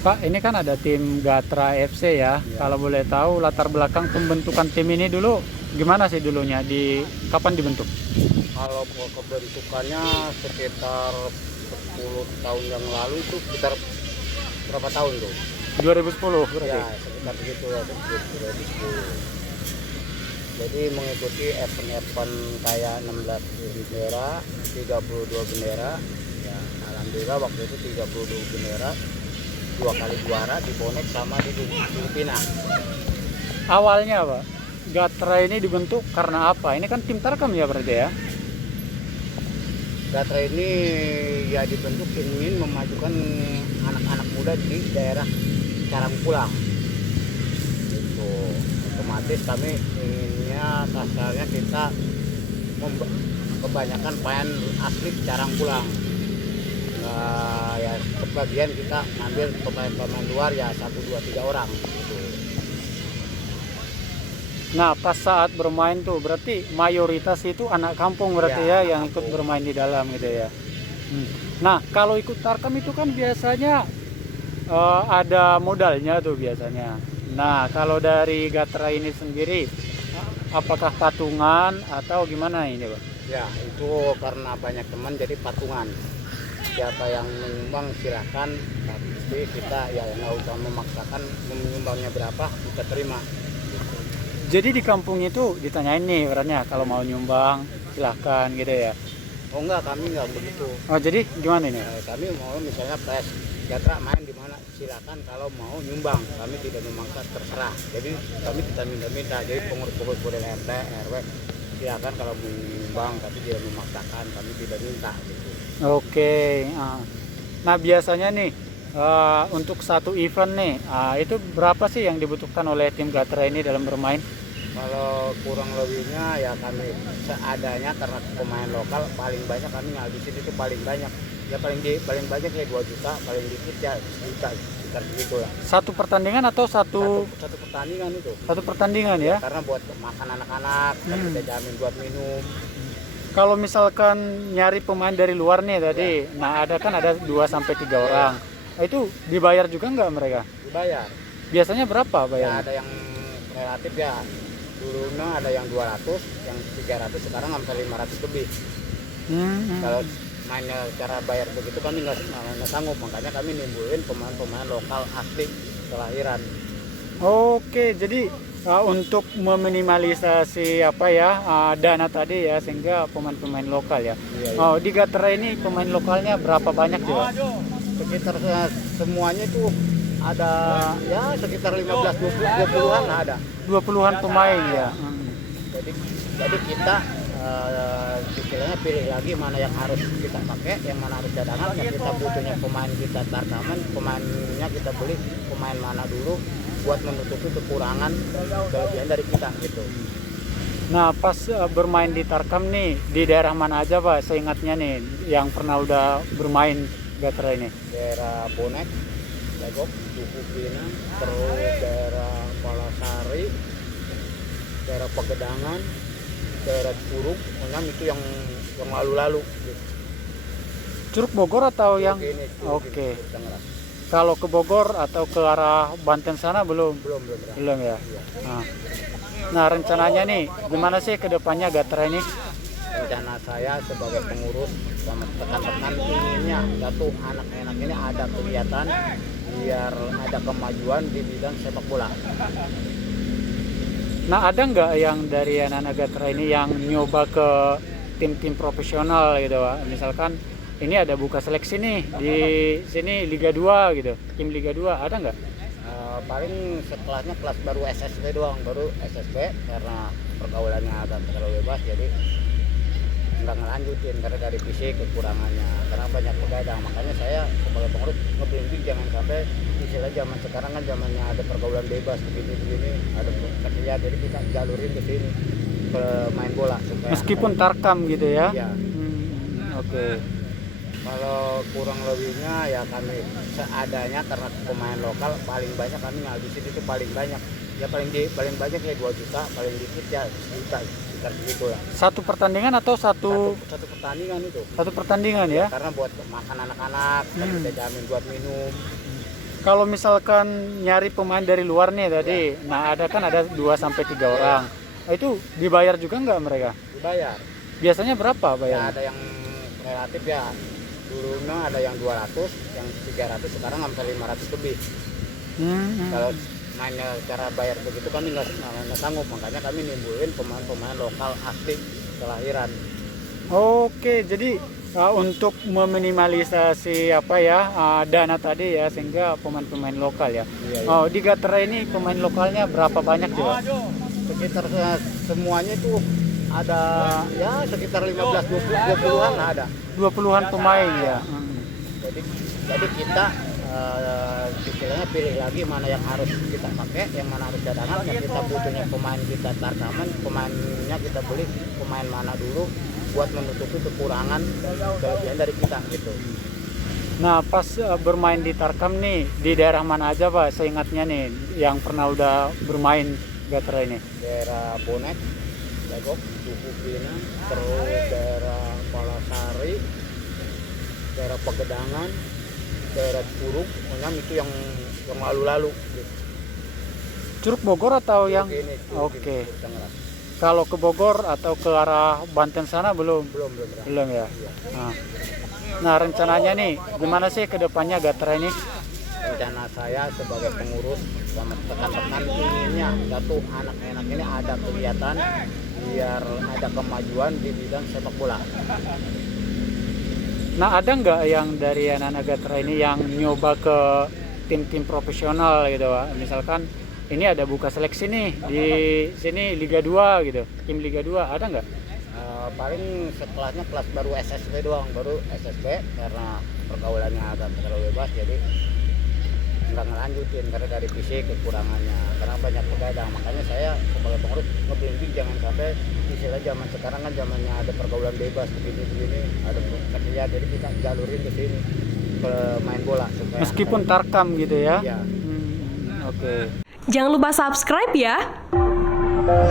Pak, ini kan ada tim Gatra FC ya. Ya. Kalau boleh tahu latar belakang pembentukan tim ini dulu gimana sih dulunya? Kapan dibentuk? Kalau kebentukannya sekitar 10 tahun yang lalu itu sekitar berapa tahun tuh? 2010 berarti. Ya, sekitar begitu ya, 2010. Jadi mengikuti event-event kayak 16 bendera, 32 bendera. Ya, alhamdulillah waktu itu 32 bendera, 2 kali juara di Bonek sama di Filipina. Awalnya Pak, Gatra ini dibentuk karena apa? Ini kan tim Tarkam ya berarti ya? Gatra ini ya dibentuk ingin memajukan anak-anak muda di daerah Karangpulang. Itu otomatis kami inginnya kasarnya kita kebanyakan pemain asli Karangpulang. Ya sebagian kita ngambil pemain-pemain luar ya 1, 2, 3 orang gitu. Nah, pas saat bermain tuh berarti mayoritas itu anak kampung berarti Ya, ya, yang anak ikut kampung. bermain di dalam gitu ya. Nah, kalau ikut Tarkam itu kan biasanya ada modalnya tuh biasanya. Nah, kalau dari Gatra ini sendiri, apakah patungan atau gimana ini, Pak? Ya itu karena banyak teman jadi patungan. Siapa yang menyumbang silahkan, tapi kita ya nggak usah memaksakan menyumbangnya berapa kita terima. Jadi di kampung itu ditanyain nih orangnya kalau mau nyumbang silahkan gitu ya. Oh enggak, kami nggak begitu. Oh, jadi gimana ini? Kami mau misalnya PES Gatra main di mana silakan, kalau mau nyumbang kami tidak memaksa, terserah. Jadi kami tidak minta-minta. Jadi pengurus-pengurus RT RW silakan kalau mau nyumbang, tapi tidak memaksakan, kami tidak minta gitu. Oke. Nah, biasanya nih untuk satu event nih, itu berapa sih yang dibutuhkan oleh tim Gatra ini dalam bermain? Kalau kurang lebihnya ya kami seadanya, karena pemain lokal paling banyak kami ngabisin itu paling banyak. Ya paling banyak ya 2 juta, paling dikit ya juta, sekitar begitu lah. Satu pertandingan atau Satu pertandingan itu. satu pertandingan ya? Karena buat makan anak-anak, dan kita jamin buat minum. Kalau misalkan nyari pemain dari luar nih tadi, nah ada 2 sampai 3 orang. Nah, itu dibayar juga nggak mereka? Dibayar. Biasanya berapa Ya bayarnya? ada yang relatif ya. Dulunya ada yang 200, yang 300, sekarang sampai 500 lebih. Kalau mainnya cara bayar begitu kami nggak sanggup, makanya kami nimbulin pemain-pemain lokal asli kelahiran. Oke, jadi untuk meminimalisasi dana tadi ya, sehingga pemain-pemain lokal ya. Iya. Oh, di Gatra ini pemain lokalnya berapa banyak juga? Sekitar semuanya itu ada ya sekitar 15-20an lah ada. 20-an pemain ya. Jadi kita istilahnya pilih lagi mana yang harus kita pakai, yang mana harus cadangan. Yang kita butuhnya pemain kita Tarkaman, pemainnya kita beli pemain mana dulu buat menutupi kekurangan kelebihan dari kita gitu. Nah, pas bermain di Tarkam nih, di daerah mana aja Pak? Seingatnya nih, yang pernah udah bermain Gatra ini. Daerah Bonek, Legok, Duku Pinang, terus daerah Palasari, daerah Pegedangan, daerah Curug, itu yang lalu-lalu gitu. Curug Bogor atau yang? Curug ini, Oke. Curug Tangerang. Kalau ke Bogor atau ke arah Banten sana belum? Belum pernah. Belum ya. Iya. Nah, rencananya nih, gimana sih ke depannya Gatra ini? Rencana saya sebagai pengurus sama tekan-tekan inginnya satu, anak-anak ini ada kegiatan biar ada kemajuan di bidang sepak bola. Nah, ada nggak yang dari anak-anak Gatra ini yang nyoba ke tim-tim profesional gitu Pak? Misalkan ini ada buka seleksi nih di sini Liga 2 gitu, tim Liga 2 ada nggak? Paling setelahnya kelas baru SSB doang, baru SSB karena pergaulannya agak terlalu bebas, jadi nggak ngelanjutin karena dari fisik kekurangannya, karena banyak pegadang. Makanya saya sebagai pengurus ngeblimbing jangan sampai istilah zaman sekarang kan zamannya ada pergaulan bebas begini ada kerja, jadi kita jalurin ke sini ke main bola supaya Meskipun Tarkam gitu ya? Iya. Oke. Kalau kurang lebihnya ya kami seadanya, karena pemain lokal paling banyak kami ngabisin itu paling banyak. Ya paling banyak ya 2 juta, paling dikit ya juta, sekitar begitu lah. Satu pertandingan atau Satu pertandingan itu. satu pertandingan ya? Karena buat makan anak-anak, dan kita jamin buat minum. kalau misalkan nyari pemain dari luar nih tadi, nah ada kan ada 2 sampai 3 orang. Nah, itu dibayar juga nggak mereka? Dibayar. Biasanya berapa Ya, bayarnya? ada yang relatif ya. Dulunya ada yang 200, yang 300, sekarang sampai 500 lebih. Kalau mainnya cara bayar begitu kami nggak sanggup, makanya kami nimbulin pemain-pemain lokal asli kelahiran. Oke, jadi untuk meminimalisasi dana tadi ya, sehingga pemain-pemain lokal ya. Iya, iya. Oh, di Gatra ini pemain lokalnya berapa banyak juga? Sekitar semuanya itu ada ya sekitar 15-20-an lah ada. 20-an pemain ya. Jadi kita istilahnya pilih lagi mana yang harus kita pakai, yang mana harus cadangan. Ya kita butuhnya pemain kita tarkaman, pemainnya kita beli pemain mana dulu buat menutupi kekurangan kelebihan dari kita gitu. Nah, pas bermain di Tarkam nih, di daerah mana aja Pak seingatnya nih yang pernah udah bermain Gatra ini? Daerah Bonek, Legok, Duku Pinang, terus daerah Palasari, daerah Pegedangan, daerah Curug, itu yang lalu-lalu gitu. Curug Bogor atau yang? Ini, Oke. Tangerang. Kalau ke Bogor atau ke arah Banten sana belum? Belum. Belum ya. Iya. Nah, rencananya nih gimana sih ke depannya Gatra ini? Rencana saya sebagai pengurus sama rekan-rekan inginnya satu anak-anak ini ada kegiatan biar ada kemajuan di bidang sepak bola. Nah, ada nggak yang dari anak-anak Gatra ini yang nyoba ke tim-tim profesional gitu Pak? Misalkan ini ada buka seleksi nih di sini Liga 2 gitu, tim Liga 2 ada nggak? Paling setelahnya kelas baru SSB doang, baru SSB karena pergaulannya agak terlalu bebas jadi nggak ngelanjutin karena dari fisik kekurangannya, karena banyak pegadang. Makanya saya sebagai pengurus ngeblimbing jangan sampai istilah zaman sekarang kan zamannya ada pergaulan bebas begini ada kerja, jadi kita jalurin ke sini ke main bola supaya Meskipun Tarkam gitu ya? Iya. Oke. Jangan lupa subscribe ya.